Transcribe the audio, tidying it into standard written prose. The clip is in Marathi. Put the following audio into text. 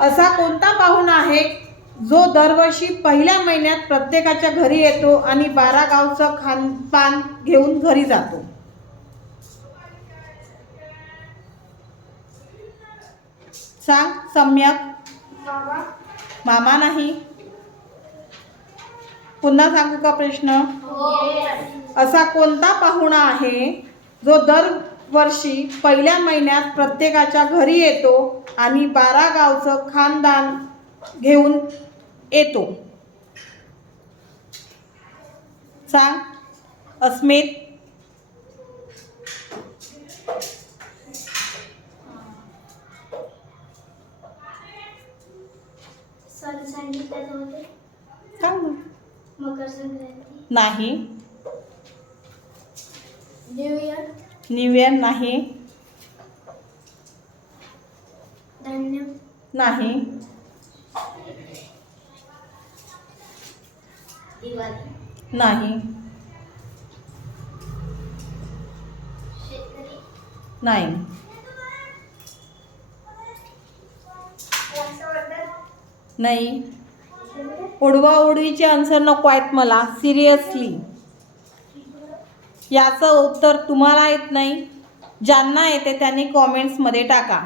असा कोणता पाहुणा आहे जो दरवर्षी पहिल्या महिन्यात प्रत्येकाच्या घरी येतो आणि 12 गावचं खानपान घेऊन घरी जातो? सांग सम्यक. मामा नाही. पुन्हा सांगू का प्रश्न? असा कोणता पाहुणा आहे जो दरवर्षी पहिल्या महिन्यात प्रत्येकाच्या घरी येतो आणि 12 गावचं खानदान घेऊन येतो? सांग अस्मित. सांग ना. मकर संक्रांती नाही. न्यू इयर नाही. धान्य नाही. दिवाळी नाही. शेतकरी नाही. नाही. उडवा उडवीचे आन्सर नको आहेत मला, सिरियसली. याचं उत्तर तुम्हाला येत नाही, ज्यांना येते त्यांनी कॉमेंट्समध्ये टाका.